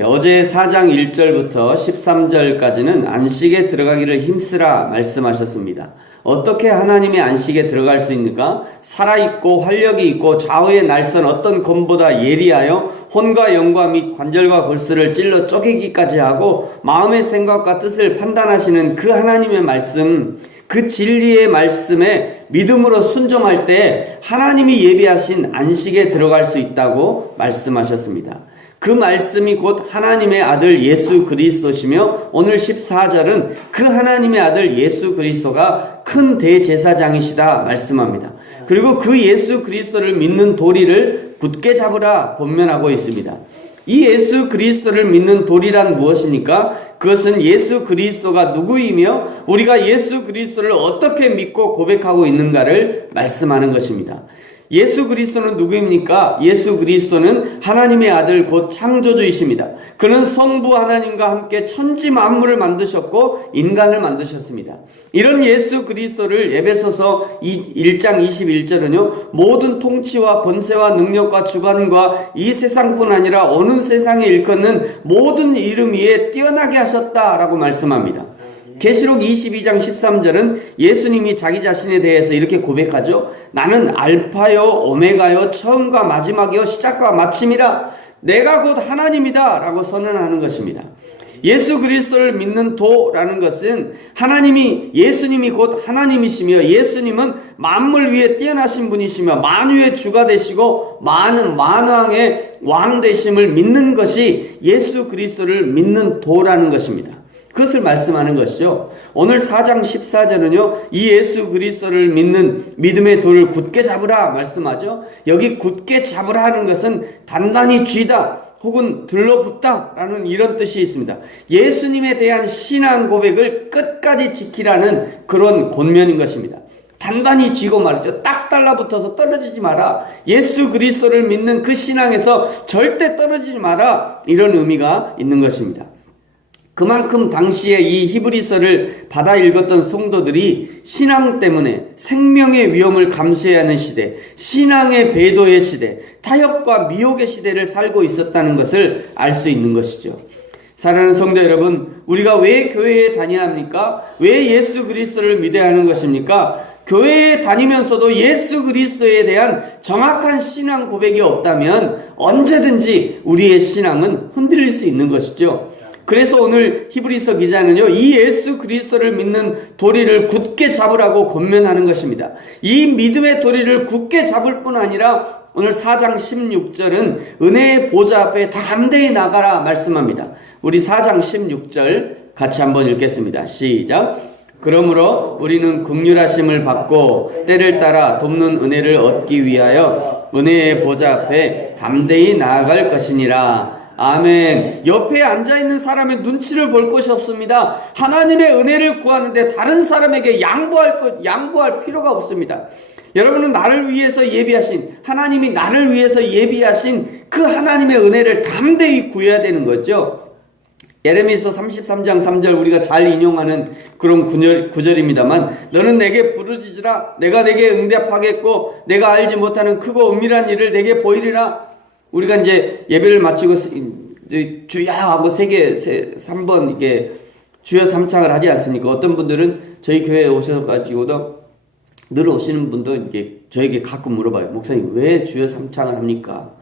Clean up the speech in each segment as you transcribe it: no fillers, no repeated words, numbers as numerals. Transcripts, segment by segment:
어제 4장 1절부터 13절까지는 안식에 들어가기를 힘쓰라 말씀하셨습니다. 어떻게 하나님의 안식에 들어갈 수 있는가? 살아있고 활력이 있고 좌우의 날선 어떤 검보다 예리하여 혼과 영과 및 관절과 골수를 찔러 쪼개기까지 하고 마음의 생각과 뜻을 판단하시는 그 하나님의 말씀, 그 진리의 말씀에 믿음으로 순종할 때 하나님이 예비하신 안식에 들어갈 수 있다고 말씀하셨습니다. 그 말씀이 곧 하나님의 아들 예수 그리스도시며 오늘 14절은 그 하나님의 아들 예수 그리스도가 큰 대제사장이시다 말씀합니다. 그리고 그 예수 그리스도를 믿는 도리를 굳게 잡으라 권면하고 있습니다. 이 예수 그리스도를 믿는 도리란 무엇입니까? 그것은 예수 그리스도가 누구이며 우리가 예수 그리스도를 어떻게 믿고 고백하고 있는가를 말씀하는 것입니다. 예수 그리스도는 누구입니까? 예수 그리스도는 하나님의 아들 곧 창조주이십니다. 그는 성부 하나님과 함께 천지 만물을 만드셨고 인간을 만드셨습니다. 이런 예수 그리스도를 에베소서 1장 21절은요. 모든 통치와 권세와 능력과 주관과 이 세상뿐 아니라 어느 세상에 일컫는 모든 이름 위에 뛰어나게 하셨다라고 말씀합니다. 계시록 22장 13절은 예수님이 자기 자신에 대해서 이렇게 고백하죠. 나는 알파요 오메가요 처음과 마지막이요 시작과 마침이라 내가 곧 하나님이다 라고 선언하는 것입니다. 예수 그리스도를 믿는 도라는 것은 예수님이 곧 하나님이시며 예수님은 만물 위에 뛰어나신 분이시며 만유의 주가 되시고 많은 만왕의 왕 되심을 믿는 것이 예수 그리스도를 믿는 도라는 것입니다. 그것을 말씀하는 것이죠. 오늘 4장 14절은요. 이 예수 그리스도를 믿는 믿음의 돌을 굳게 잡으라 말씀하죠. 여기 굳게 잡으라 하는 것은 단단히 쥐다 혹은 들러붙다 라는 이런 뜻이 있습니다. 예수님에 대한 신앙 고백을 끝까지 지키라는 그런 권면인 것입니다. 단단히 쥐고 말이죠. 딱 달라붙어서 떨어지지 마라. 예수 그리스도를 믿는 그 신앙에서 절대 떨어지지 마라. 이런 의미가 있는 것입니다. 그만큼 당시에 이 히브리서를 받아 읽었던 성도들이 신앙 때문에 생명의 위험을 감수해야 하는 시대, 신앙의 배도의 시대, 타협과 미혹의 시대를 살고 있었다는 것을 알 수 있는 것이죠. 사랑하는 성도 여러분, 우리가 왜 교회에 다녀야 합니까? 왜 예수 그리스도를 믿어야 하는 것입니까? 교회에 다니면서도 예수 그리스도에 대한 정확한 신앙 고백이 없다면 언제든지 우리의 신앙은 흔들릴 수 있는 것이죠. 그래서 오늘 히브리서 기자는요, 이 예수 그리스도를 믿는 도리를 굳게 잡으라고 권면하는 것입니다. 이 믿음의 도리를 굳게 잡을 뿐 아니라 오늘 4장 16절은 은혜의 보좌 앞에 담대히 나가라 말씀합니다. 우리 4장 16절 같이 한번 읽겠습니다. 시작. 그러므로 우리는 긍휼하심을 받고 때를 따라 돕는 은혜를 얻기 위하여 은혜의 보좌 앞에 담대히 나아갈 것이니라. 아멘. 옆에 앉아있는 사람의 눈치를 볼 것이 없습니다. 하나님의 은혜를 구하는데 다른 사람에게 양보할 필요가 없습니다. 여러분은 나를 위해서 예비하신, 하나님이 나를 위해서 예비하신 그 하나님의 은혜를 담대히 구해야 되는 거죠. 예레미야서 33장 3절 우리가 잘 인용하는 그런 구절입니다만, 너는 내게 부르짖으라. 내가 내게 응답하겠고 내가 알지 못하는 크고 은밀한 일을 내게 보이리라. 우리가 이제 예배를 마치고 주야 하고 3번 이게 주여 삼창을 하지 않습니까? 어떤 분들은 저희 교회에 오셔서가지고도 늘 오시는 분도 이게 저에게 가끔 물어봐요. 목사님 왜 주여 삼창을 합니까?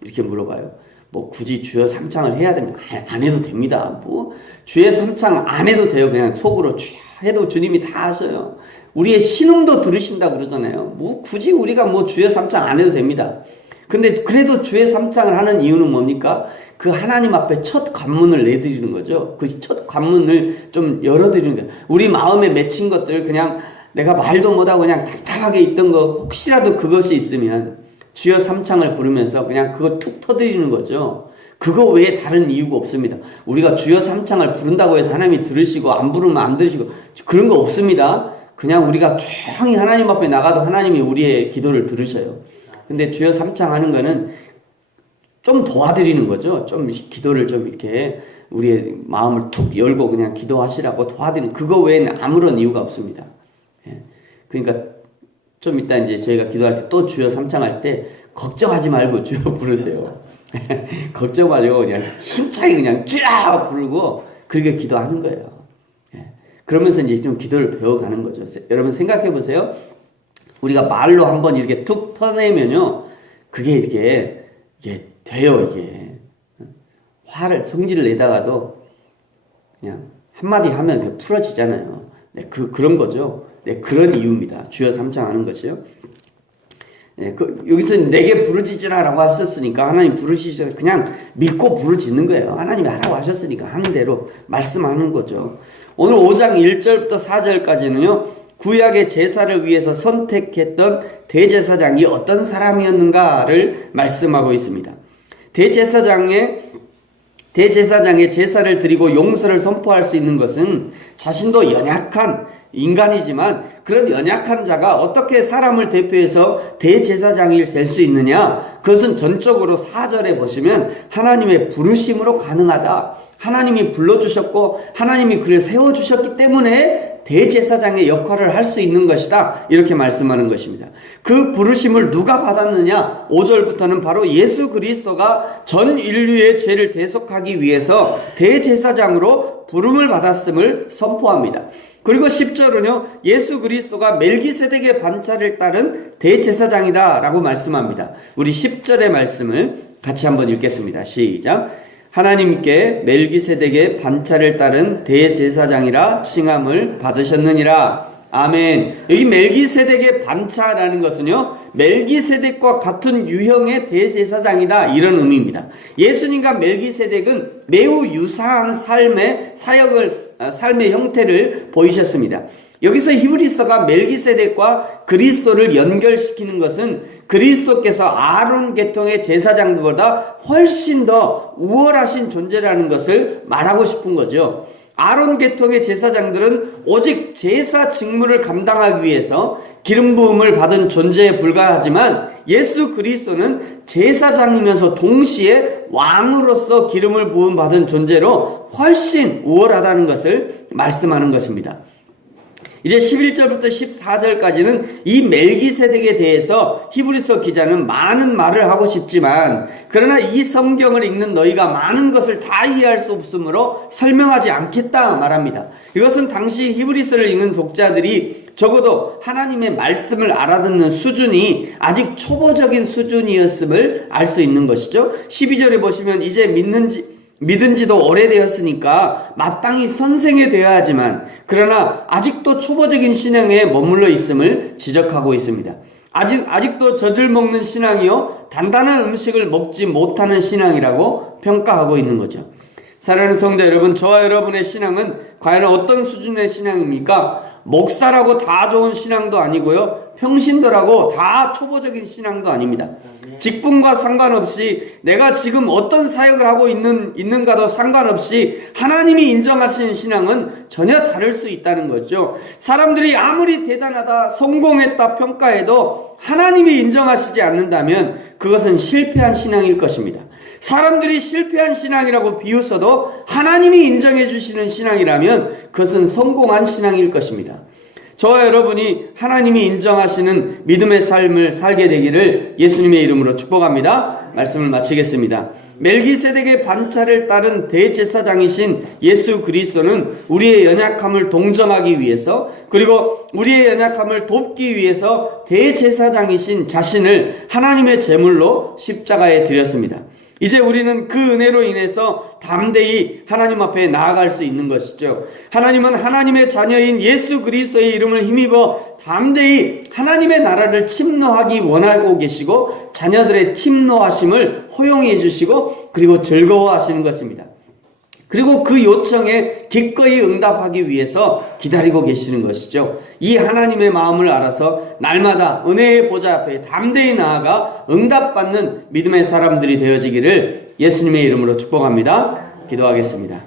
이렇게 물어봐요. 뭐 굳이 주여 삼창을 해야 됩니까? 안 해도 됩니다. 뭐 주여 삼창 안 해도 돼요. 그냥 속으로 주여 해도 주님이 다 하셔요. 우리의 신음도 들으신다 그러잖아요. 뭐 굳이 우리가 뭐 주여 삼창 안 해도 됩니다. 근데 그래도 주의 삼창을 하는 이유는 뭡니까? 그 하나님 앞에 첫 관문을 내드리는 거죠. 그 첫 관문을 좀 열어드리는 거예요. 우리 마음에 맺힌 것들, 그냥 내가 말도 못하고 그냥 답답하게 있던 거, 혹시라도 그것이 있으면 주여 삼창을 부르면서 그냥 그거 툭 터드리는 거죠. 그거 외에 다른 이유가 없습니다. 우리가 주여 삼창을 부른다고 해서 하나님이 들으시고 안 부르면 안 들으시고 그런 거 없습니다. 그냥 우리가 조용히 하나님 앞에 나가도 하나님이 우리의 기도를 들으셔요. 근데 주여 삼창하는 거는 좀 도와드리는 거죠. 좀 기도를 좀 이렇게 우리의 마음을 툭 열고 그냥 기도하시라고 도와드리는, 그거 외에는 아무런 이유가 없습니다. 예. 그러니까 좀 이따 이제 저희가 기도할 때 또 주여 삼창할 때 걱정하지 말고 주여 부르세요. 걱정하려고 그냥 힘차게 그냥 쫙 부르고 그렇게 기도하는 거예요. 그러면서 이제 좀 기도를 배워가는 거죠. 여러분 생각해 보세요. 우리가 말로 한번 이렇게 툭 터내면요, 그게 이게 돼요. 이게 성질을 내다가도 그냥 한마디 하면 풀어지잖아요. 네, 그런 거죠. 네, 그런 이유입니다. 주여 삼창하는 것이요. 네, 여기서 내게 부르짖으라라고 하셨으니까 하나님 부르짖으라 그냥 믿고 부르짖는 거예요. 하나님이 하라고 하셨으니까 하는 대로 말씀하는 거죠. 오늘 5장 1절부터 4절까지는요. 구약의 제사를 위해서 선택했던 대제사장이 어떤 사람이었는가를 말씀하고 있습니다. 대제사장의 제사를 드리고 용서를 선포할 수 있는 것은 자신도 연약한 인간이지만 그런 연약한 자가 어떻게 사람을 대표해서 대제사장이 될 수 있느냐? 그것은 전적으로 4절에 보시면 하나님의 부르심으로 가능하다. 하나님이 불러주셨고 하나님이 그를 세워주셨기 때문에 대제사장의 역할을 할 수 있는 것이다. 이렇게 말씀하는 것입니다. 그 부르심을 누가 받았느냐? 5절부터는 바로 예수 그리스도가 전 인류의 죄를 대속하기 위해서 대제사장으로 부름을 받았음을 선포합니다. 그리고 10절은요. 예수 그리스도가 멜기세덱의 반차를 따른 대제사장이다 라고 말씀합니다. 우리 10절의 말씀을 같이 한번 읽겠습니다. 시작. 하나님께 멜기세덱의 반차를 따른 대제사장이라 칭함을 받으셨느니라. 아멘. 여기 멜기세덱의 반차라는 것은요, 멜기세덱과 같은 유형의 대제사장이다 이런 의미입니다. 예수님과 멜기세덱은 매우 유사한 삶의 형태를 보이셨습니다. 여기서 히브리서가 멜기세덱과 그리스도를 연결시키는 것은 그리스도께서 아론 계통의 제사장들보다 훨씬 더 우월하신 존재라는 것을 말하고 싶은 거죠. 아론 계통의 제사장들은 오직 제사 직무를 감당하기 위해서 기름 부음을 받은 존재에 불과하지만 예수 그리스도는 제사장이면서 동시에 왕으로서 기름을 부음 받은 존재로 훨씬 우월하다는 것을 말씀하는 것입니다. 이제 11절부터 14절까지는 이 멜기세덱에 대해서 히브리서 기자는 많은 말을 하고 싶지만 그러나 이 성경을 읽는 너희가 많은 것을 다 이해할 수 없으므로 설명하지 않겠다 말합니다. 이것은 당시 히브리서를 읽는 독자들이 적어도 하나님의 말씀을 알아듣는 수준이 아직 초보적인 수준이었음을 알 수 있는 것이죠. 12절에 보시면 이제 믿은 지도 오래되었으니까 마땅히 선생이 되어야 하지만 그러나 아직도 초보적인 신앙에 머물러 있음을 지적하고 있습니다. 아직도 젖을 먹는 신앙이요 단단한 음식을 먹지 못하는 신앙이라고 평가하고 있는 거죠. 사랑하는 성도 여러분, 저와 여러분의 신앙은 과연 어떤 수준의 신앙입니까? 목사라고 다 좋은 신앙도 아니고요, 평신도라고 다 초보적인 신앙도 아닙니다. 직분과 상관없이 내가 지금 어떤 사역을 하고 있는가도 상관없이 하나님이 인정하시는 신앙은 전혀 다를 수 있다는 거죠. 사람들이 아무리 대단하다, 성공했다 평가해도 하나님이 인정하시지 않는다면 그것은 실패한 신앙일 것입니다. 사람들이 실패한 신앙이라고 비웃어도 하나님이 인정해 주시는 신앙이라면 그것은 성공한 신앙일 것입니다. 저와 여러분이 하나님이 인정하시는 믿음의 삶을 살게 되기를 예수님의 이름으로 축복합니다. 말씀을 마치겠습니다. 멜기세덱의 반차를 따른 대제사장이신 예수 그리스도는 우리의 연약함을 동정하기 위해서 그리고 우리의 연약함을 돕기 위해서 대제사장이신 자신을 하나님의 제물로 십자가에 드렸습니다. 이제 우리는 그 은혜로 인해서 담대히 하나님 앞에 나아갈 수 있는 것이죠. 하나님은 하나님의 자녀인 예수 그리스도의 이름을 힘입어 담대히 하나님의 나라를 침노하기 원하고 계시고 자녀들의 침노하심을 허용해 주시고 그리고 즐거워하시는 것입니다. 그리고 그 요청에 기꺼이 응답하기 위해서 기다리고 계시는 것이죠. 이 하나님의 마음을 알아서 날마다 은혜의 보좌 앞에 담대히 나아가 응답받는 믿음의 사람들이 되어지기를 예수님의 이름으로 축복합니다. 기도하겠습니다.